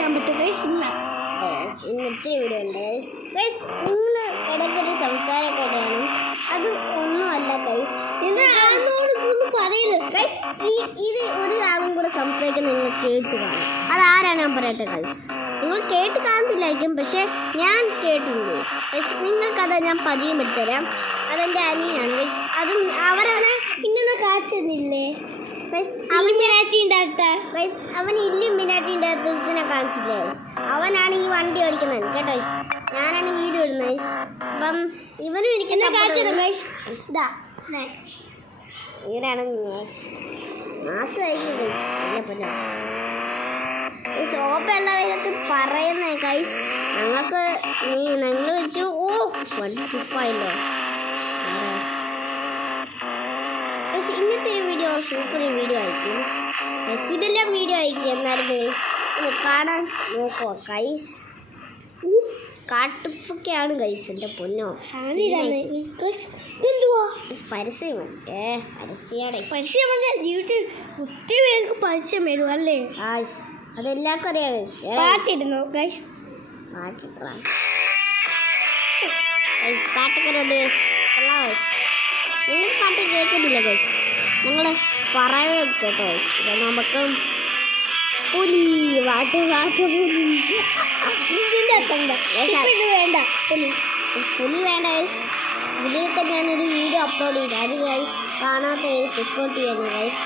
എടുക്കാൻ പറ്റും ഗൈസ്. ഇന്നത്തെ വീഡിയോ ഉണ്ട് ഗൈസ്. ഗൈസ് നിങ്ങൾ ഇടയ്ക്കൊരു സംസാരമൊക്കെ ഇടണം, അത് ഒന്നുമല്ല ഗൈസ്. ഇതൊന്നും പറയില്ല ഗൈസ്. ഇത് ഒരു ആളും കൂടെ സംസാരിക്കുന്നത് നിങ്ങൾ കേട്ട് കാണും. അതാരാണ് ഞാൻ പറയട്ടെ ഗൈസ്. നിങ്ങൾ കേട്ട് കാണത്തില്ലായിരിക്കും, പക്ഷെ ഞാൻ കേട്ടിട്ടുണ്ട് ഗൈസ്. നിങ്ങൾക്കത് ഞാൻ പരിചയപ്പെടുത്തരാം. അതെൻ്റെ അനിയനാണ് ഗൈസ്. അതും അവരാണ് ഇങ്ങനെ കാറ്റുന്നില്ലേ ഗൈസ്. അവൻ ഇല്ലുമിനാറ്റിൻ്റെ അകത്തിനെ കാണിച്ചില്ലേ ഗൈസ്. അവനാണ് ഈ വണ്ടി ഓടിക്കുന്നത് കേട്ടോ ഗൈസ്. ഞാനാണ് വീഡിയോ ഇടുന്നത് ഗൈസ്. അപ്പം ഇവനും എനിക്ക് ഇവരാണ് മാസമായിരിക്കും ഗൈസ്. ഗൈസ് ഓപ്പുള്ളവരൊക്കെ പറയുന്നത് ഗൈസ്. ഞങ്ങൾ വെച്ചു 125 ഇന്നത്തെ ഒരു വീഡിയോ സൂപ്പർ വീഡിയോ ആയിരിക്കും. കിടിലം വീഡിയോ ആയിരിക്കും. എന്നായിരുന്നു ഒന്ന് കാണാൻ നോക്കുക ഗൈസ്. കാട്ടുപ്പൊക്കെയാണ് ഗൈസ്. എൻ്റെ പൊന്നോ പരസ്യം ജീവിതത്തിൽ ഒത്തിരി പേർക്ക് പരസ്യം വരും അല്ലേ? അതെല്ലാവർക്കും അറിയാം ഗൈസ്. പാട്ടിടുന്നു ഗൈസ്. പാട്ടൊക്കെ നിങ്ങൾ പാട്ട് കേൾക്കുന്നില്ല ഗൈസ്. നിങ്ങൾ പറയുക കേട്ടോ ഗൈസ്. നമുക്ക് പുലി പാട്ട് പുലി വേണ്ട പുലി വേണ്ട ഗൈസ്. പുലിയൊക്കെ ഞാനൊരു വീഡിയോ അപ്ലോഡ് ചെയ്തു. അത് ഗൈസ് കാണാത്ത പേര് ചെക്കൗട്ട് ചെയ്യുന്നു ഗൈസ്.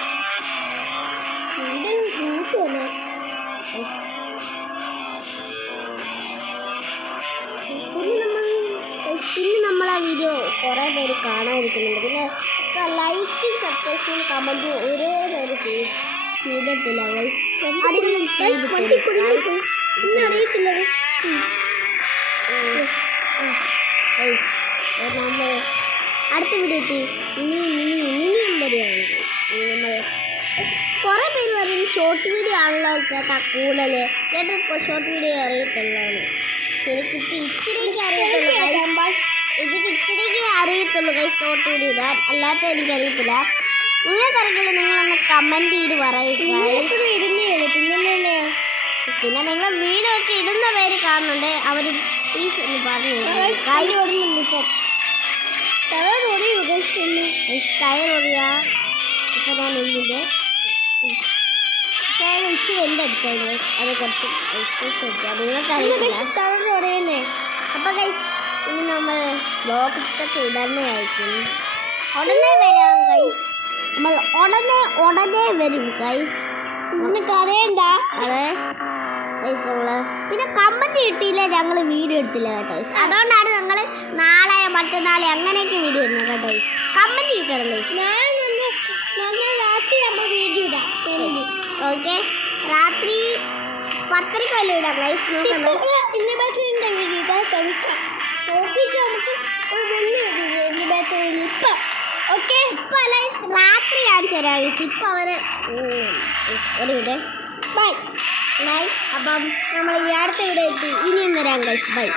പിന്നെ നമ്മളാ വീഡിയോ കുറേ പേര് കാണാതിരിക്കുന്നുണ്ട്. പിന്നെ ലൈക്കും സബ്സ്ക്രിപ്ഷനും കമൻറ്റും ഓരോ പേര് ചെയ്തിട്ടില്ല ഗൈസ്. അറിയത്തില്ല നമ്മൾ അടുത്ത വീഡിയോ ഇനിയും വരികയാണ്. നമ്മൾ കുറേ പേര് പറയുന്നത് ഷോർട്ട് വീഡിയോ ആണല്ലോ ചേട്ടാ കൂടുതൽ. ചേട്ടൻ ഷോർട്ട് വീഡിയോ അറിയത്തുള്ളതാണ്. ശരിക്കും ഇച്ചിരിക്ക് അറിയത്തുള്ളൂ ഗൈസ് ഷോർട്ട് വീഡിയോ ഇടാൻ. അല്ലാത്ത എനിക്കറിയത്തില്ല. നിങ്ങൾക്കറിയില്ല, നിങ്ങളൊന്ന് കമൻറ്റ് ചെയ്ത് പറയുക. പിന്നെ നിങ്ങൾ വീഡിയോ ഒക്കെ ഇടുന്ന പേര് കാണുന്നുണ്ട്. അവർ പ്ലീസ് ഒന്ന് പറഞ്ഞു ടയർ ഓടുക. ഇപ്പം ഞാൻ ഇതിൻ്റെ ഇച്ചിരി എൻ്റെ അടിച്ചാൽ അത് കുറച്ച് നിങ്ങൾക്കറിയില്ല. അപ്പം ഗൈസ് ഇനി നമ്മൾ ബ്ലോഗ്സൊക്കെ ഇടുന്നതായിരിക്കും. ഉടനെ വരാം ഗൈസ്. നമ്മൾ ഉടനെ വരും ഗൈസ്. അറിയണ്ട. അതെ ഗൈസ്. പിന്നെ കമൻറ്റ് കിട്ടിയില്ല, ഞങ്ങൾ വീഡിയോ എടുത്തില്ല കേട്ടോ ഗൈസ്. അതുകൊണ്ടാണ് ഞങ്ങൾ നാളെ മറ്റന്നാളെ അങ്ങനെയൊക്കെ വീഡിയോ ഇടുന്നത് കേട്ടോ ഗൈസ്. കമൻറ്റ് കിട്ടണം ഗൈസ്. രാത്രി നമ്മൾ വീഡിയോ ഇടാം. ഓക്കെ, രാത്രി 10:30 ഇടാം ഗൈസ്. നോക്കണം വീഡിയോ ഇടാൻ ശ്രമിക്കാം. നോക്കിയിട്ട് നമുക്ക് ഇപ്പം ഓക്കെ. ഇപ്പം അല്ല രാത്രി കാണിച്ചു തരാം ഗൈസ്. ഇപ്പം അവന് ഒരു വീട് ബൈ. അപ്പം നമ്മൾ ഈ അടുത്ത വീഡിയോ ഇനിയും വരാം ഗൈസ്. ബൈ.